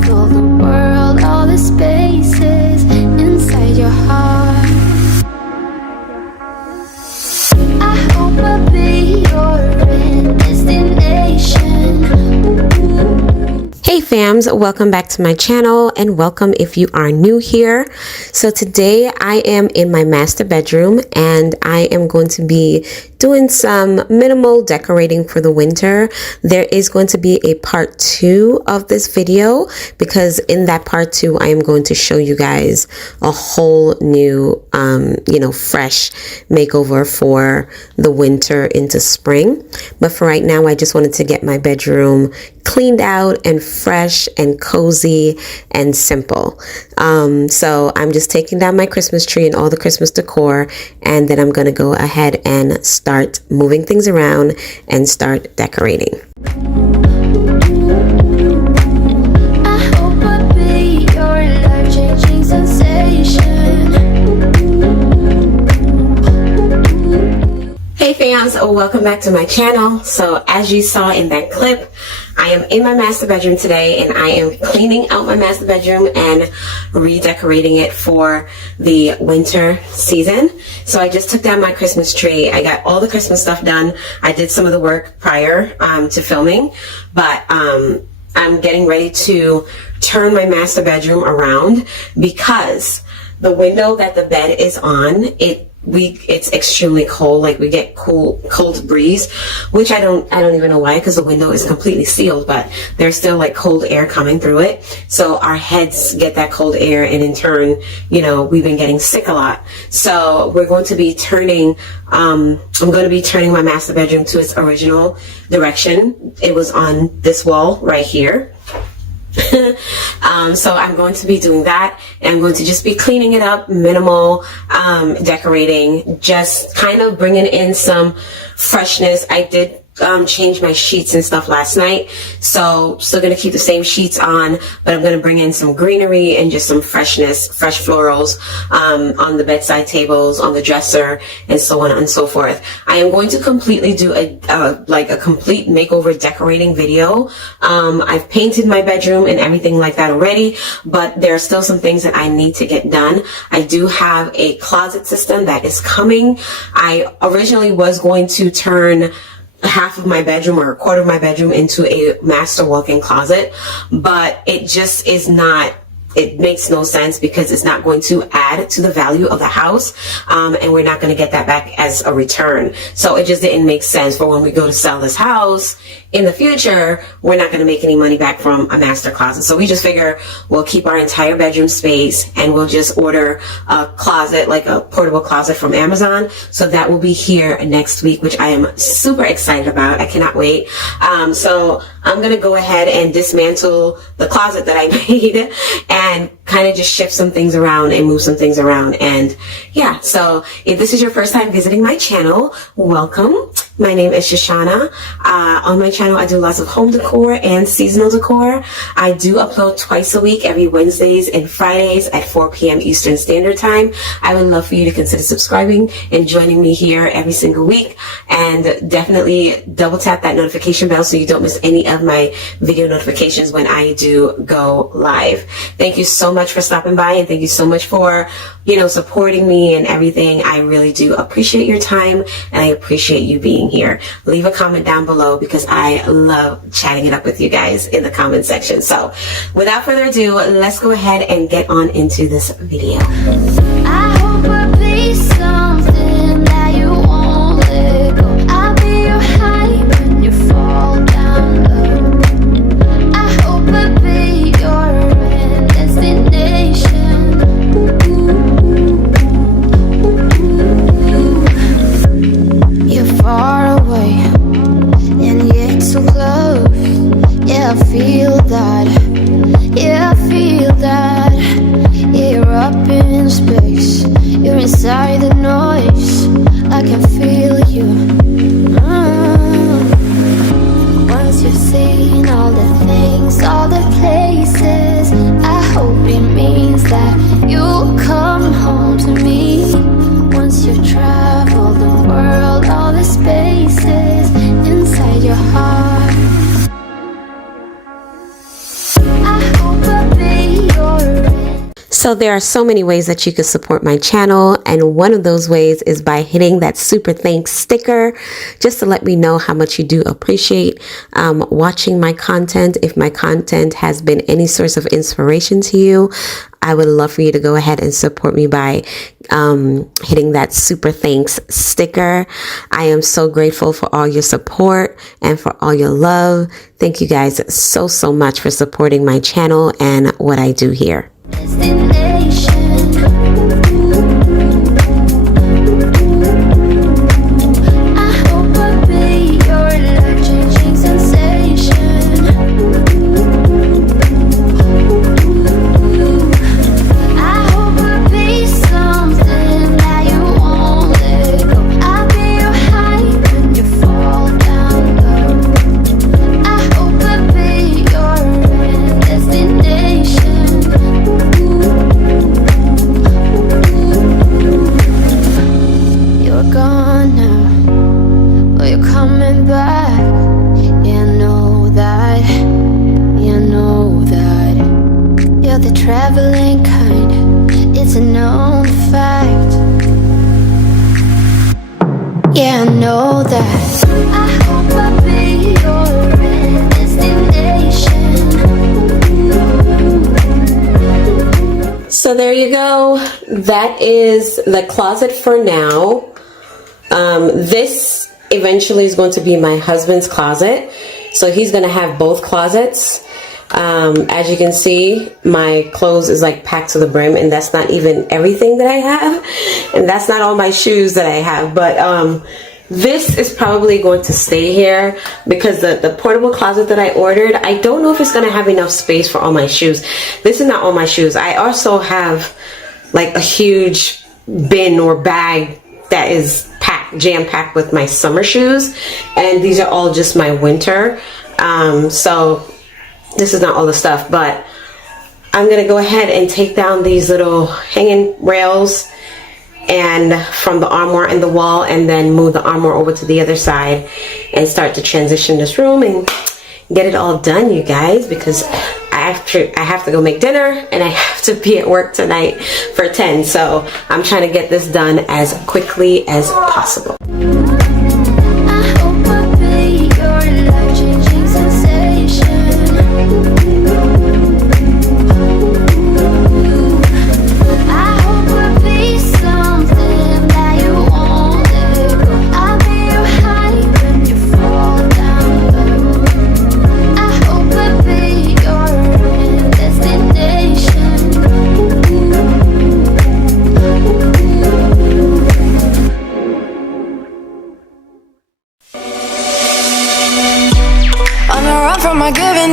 travel the world, all the spaces inside your heart. I hope I'll be your end destination. Hey fams, welcome back to my channel and welcome if you are new here. So today I am in my master bedroom and I am going to be doing some minimal decorating for the winter. There is going to be a part 2 of this video because in that part 2 I am going to show you guys a whole new fresh makeover for the winter into spring. But for right now I just wanted to get my bedroom cleaned out and fresh and cozy and simple. So I'm just taking down my Christmas tree and all the Christmas decor, and then I'm gonna go ahead and start moving things around and start decorating. I hope I'll be your life-changing sensation. Hey fams, welcome back to my channel. So as you saw in that clip, I am in my master bedroom today and I am cleaning out my master bedroom and redecorating it for the winter season. So I just took down my Christmas tree. I got all the Christmas stuff done. I did some of the work prior to filming, but I'm getting ready to turn my master bedroom around because the window that the bed is on, it's extremely cold. Like we get cold breeze, which I don't even know why, because the window is completely sealed, but there's still like cold air coming through it. So our heads get that cold air, and in turn, we've been getting sick a lot. So we're going to be turning, I'm going to be turning my master bedroom to its original direction. It was on this wall right here. So I'm going to be doing that, and I'm going to just be cleaning it up, minimal decorating, just kind of bringing in some freshness. I did change my sheets and stuff last night, so still gonna keep the same sheets on, but I'm gonna bring in some greenery and just some freshness, fresh florals on the bedside tables, on the dresser, and so on and so forth. I am going to completely do a complete makeover decorating video. I've painted my bedroom and everything like that already, but there are still some things that I need to get done. I do have a closet system that is coming. I originally was going to turn half of my bedroom or a quarter of my bedroom into a master walk-in closet, but it just is not, it makes no sense because it's not going to add to the value of the house, and we're not going to get that back as a return. So it just didn't make sense for when we go to sell this house in the future. We're not going to make any money back from a master closet. So we just figure we'll keep our entire bedroom space and we'll just order a closet, like a portable closet from Amazon. So that will be here next week, which I am super excited about. I cannot wait. So I'm going to go ahead and dismantle the closet that I made and kind of just shift some things around and move some things around. And yeah, so if this is your first time visiting my channel, welcome. My name is Shushana. On my channel, I do lots of home decor and seasonal decor. I do upload twice a week, every Wednesdays and Fridays at 4 p.m. Eastern Standard Time. I would love for you to consider subscribing and joining me here every single week. And definitely double tap that notification bell so you don't miss any of my video notifications when I do go live. Thank you so much for stopping by, and thank you so much for, supporting me and everything. I really do appreciate your time, and I appreciate you being here. Leave a comment down below because I love chatting it up with you guys in the comment section. So without further ado, let's go ahead and get on into this video. I hope I'll be something that you won't let go. I'll be your high when you fall down low. I hope I'll be your end destination. You're far away and yet so close. Yeah, I feel that. Yeah, I feel that. Yeah, you're up in space. You're inside the noise. I can feel you. Once you've seen all the things, all the places, I hope it means that you'll come home to me. Once you've traveled the world, all the spaces inside your heart, I hope So there are so many ways that you can support my channel, and one of those ways is by hitting that super thanks sticker, just to let me know how much you do appreciate watching my content. If my content has been any source of inspiration to you, I would love for you to go ahead and support me by hitting that super thanks sticker. I am so grateful for all your support and for all your love. Thank you guys so much for supporting my channel and what I do here. The traveling kind, it's a known fact. Yeah, I know that. I hope I'll be your destination. So there you go. That is the closet for now. This eventually is going to be my husband's closet. So he's going to have both closets. As you can see, my clothes is like packed to the brim, and that's not even everything that I have, and that's not all my shoes that I have, but this is probably going to stay here because the portable closet that I ordered, I don't know if it's going to have enough space for all my shoes. This is not all my shoes. I also have like a huge bin or bag that is jam-packed with my summer shoes, and these are all just my winter. So this is not all the stuff, but I'm gonna go ahead and take down these little hanging rails and from the armoire and the wall, and then move the armoire over to the other side and start to transition this room and get it all done, you guys, because I have to go make dinner and I have to be at work tonight for 10, so I'm trying to get this done as quickly as possible.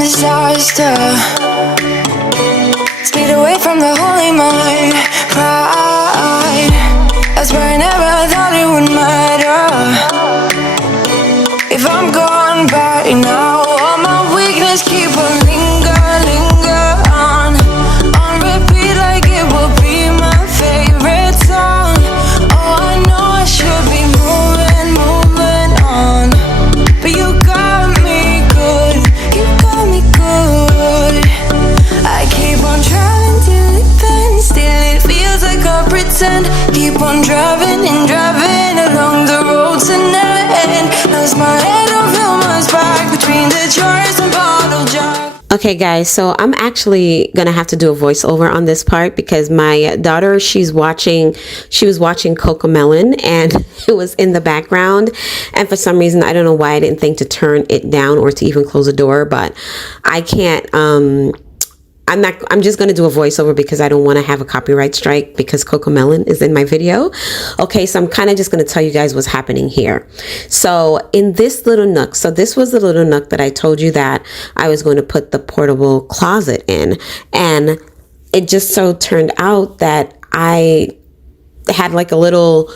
Disaster. Speed away from the holy mind. Pride. That's where I never thought it would matter. If I'm gone by now, all my weakness keep on linger on repeat like it will be my favorite song. Oh, I know I should be moving on, but you got me good. You got me good. I keep on driving till it bends, still it feels like I pretend. Keep on driving and driving along the road to never end. As my head don't feel much back between the jars and bottle jars. Okay guys, so I'm actually gonna have to do a voiceover on this part because my daughter, she was watching CoComelon and it was in the background, and for some reason I don't know why I didn't think to turn it down or to even close the door, but I can't I'm just going to do a voiceover because I don't want to have a copyright strike because CoComelon is in my video. Okay, so I'm kind of just going to tell you guys what's happening here. So in this little nook, so this was the little nook that I told you that I was going to put the portable closet in. And it just so turned out that I had like a little,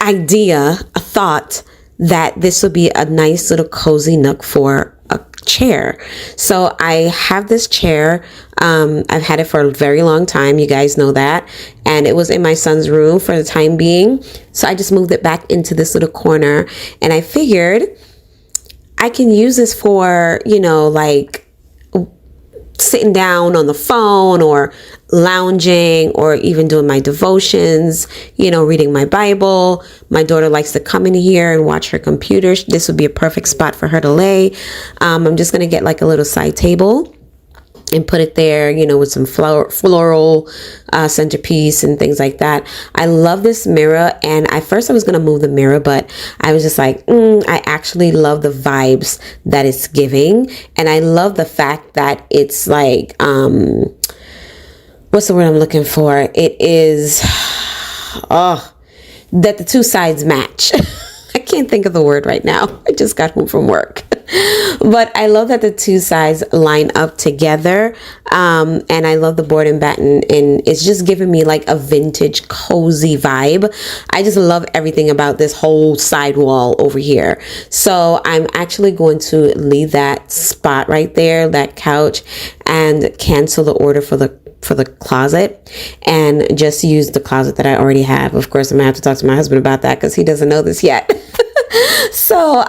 idea, a thought that this would be a nice little cozy nook for a chair. So I have this chair. I've had it for a very long time. You guys know that. And it was in my son's room for the time being. So I just moved it back into this little corner. And I figured I can use this for, like sitting down on the phone or lounging or even doing my devotions, you know, reading my Bible. My daughter likes to come in here and watch her computer. This would be a perfect spot for her to lay. I'm just going to get like a little side table and put it there, you know, with some floral centerpiece and things like that. I love this mirror, and at first I was going to move the mirror, but I was just like, I actually love the vibes that it's giving. And I love the fact that it's like, what's the word I'm looking for? It is, that the two sides match. I can't think of the word right now. I just got home from work. But I love that the two sides line up together. And I love the board and batten, and it's just giving me like a vintage cozy vibe. I just love everything about this whole side wall over here. So I'm actually going to leave that spot right there, that couch, and cancel the order for the closet and just use the closet that I already have. Of course, I'm gonna have to talk to my husband about that because he doesn't know this yet. So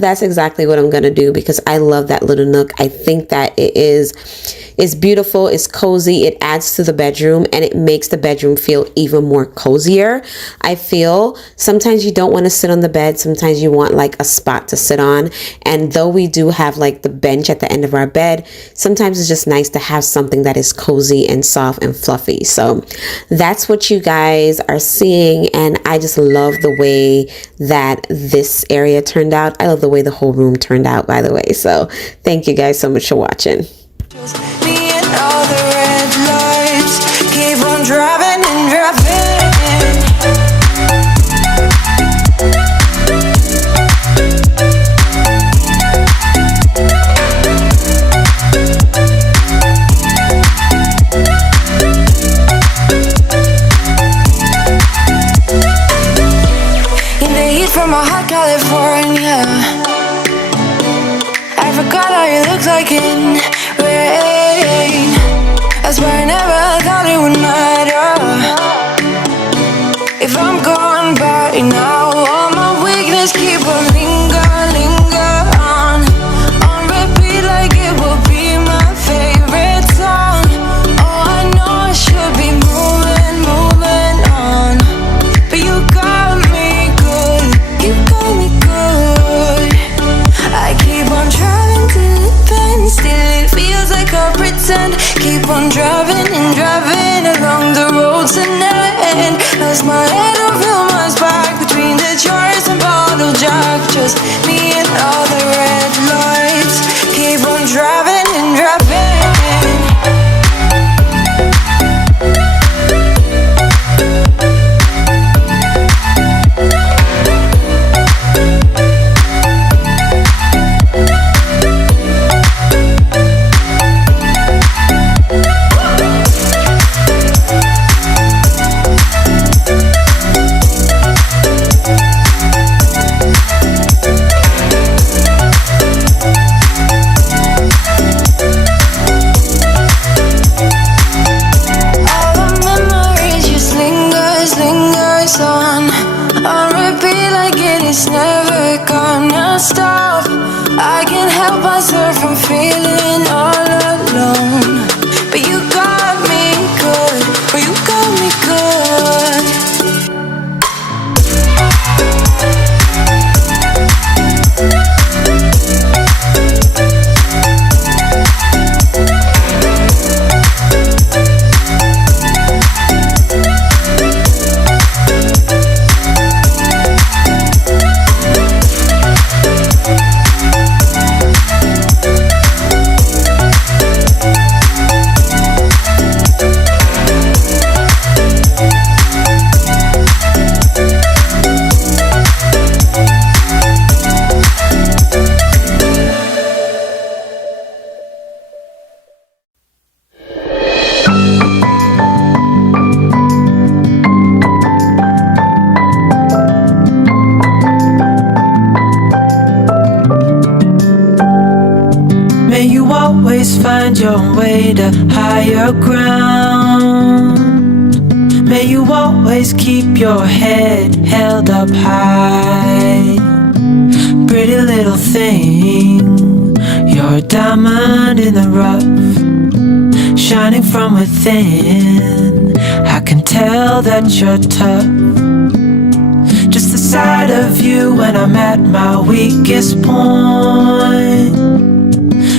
that's exactly what I'm gonna do, because I love that little nook. I think that it's beautiful, it's cozy, it adds to the bedroom, and it makes the bedroom feel even more cozier. I feel sometimes you don't want to sit on the bed, sometimes you want like a spot to sit on. And though we do have like the bench at the end of our bed, sometimes it's just nice to have something that is cozy and soft and fluffy. So that's what you guys are seeing, and I just love the way that this area turned out. I love the way the whole room turned out, by the way. So thank you guys so much for watching. Me and all the red lights keep on driving and driving. In the heat from a hot California, I forgot how you look like in rain. I swear I never thought it would matter if I'm gone by now. All my weakness keep on linger on repeat like it will be my favorite song. Oh, I know I should be moving on, but you got me good, you got me good. I keep on driving till it bends, still it feels like I pretend. Keep on driving and driving along the road to end. Lost my head, I feel my spark between the jars and bottle jack. Just me and all the red lights. Keep on driving and driving. On repeat like it is never gonna stop. I can't help myself from feeling all alone, but you got me good, oh you got me good. Always find your way to higher ground. May you always keep your head held up high. Pretty little thing, you're a diamond in the rough. shining from within. I can tell that you're tough. Just the sight of you when I'm at my weakest point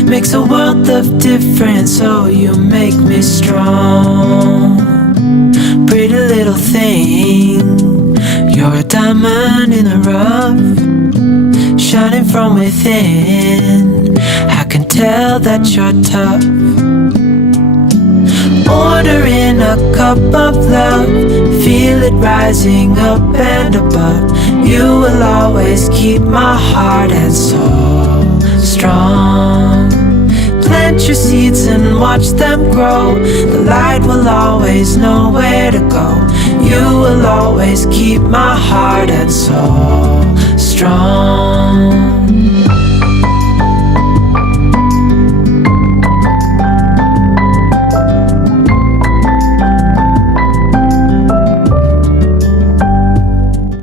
makes a world of difference, so you make me strong. Pretty little thing, you're a diamond in the rough, shining from within. I can tell that you're tough. Ordering a cup of love, feel it rising up and above. You will always keep my heart and soul strong. Plant your seeds and watch them grow. The light will always know where to go. You will always keep my heart and soul strong.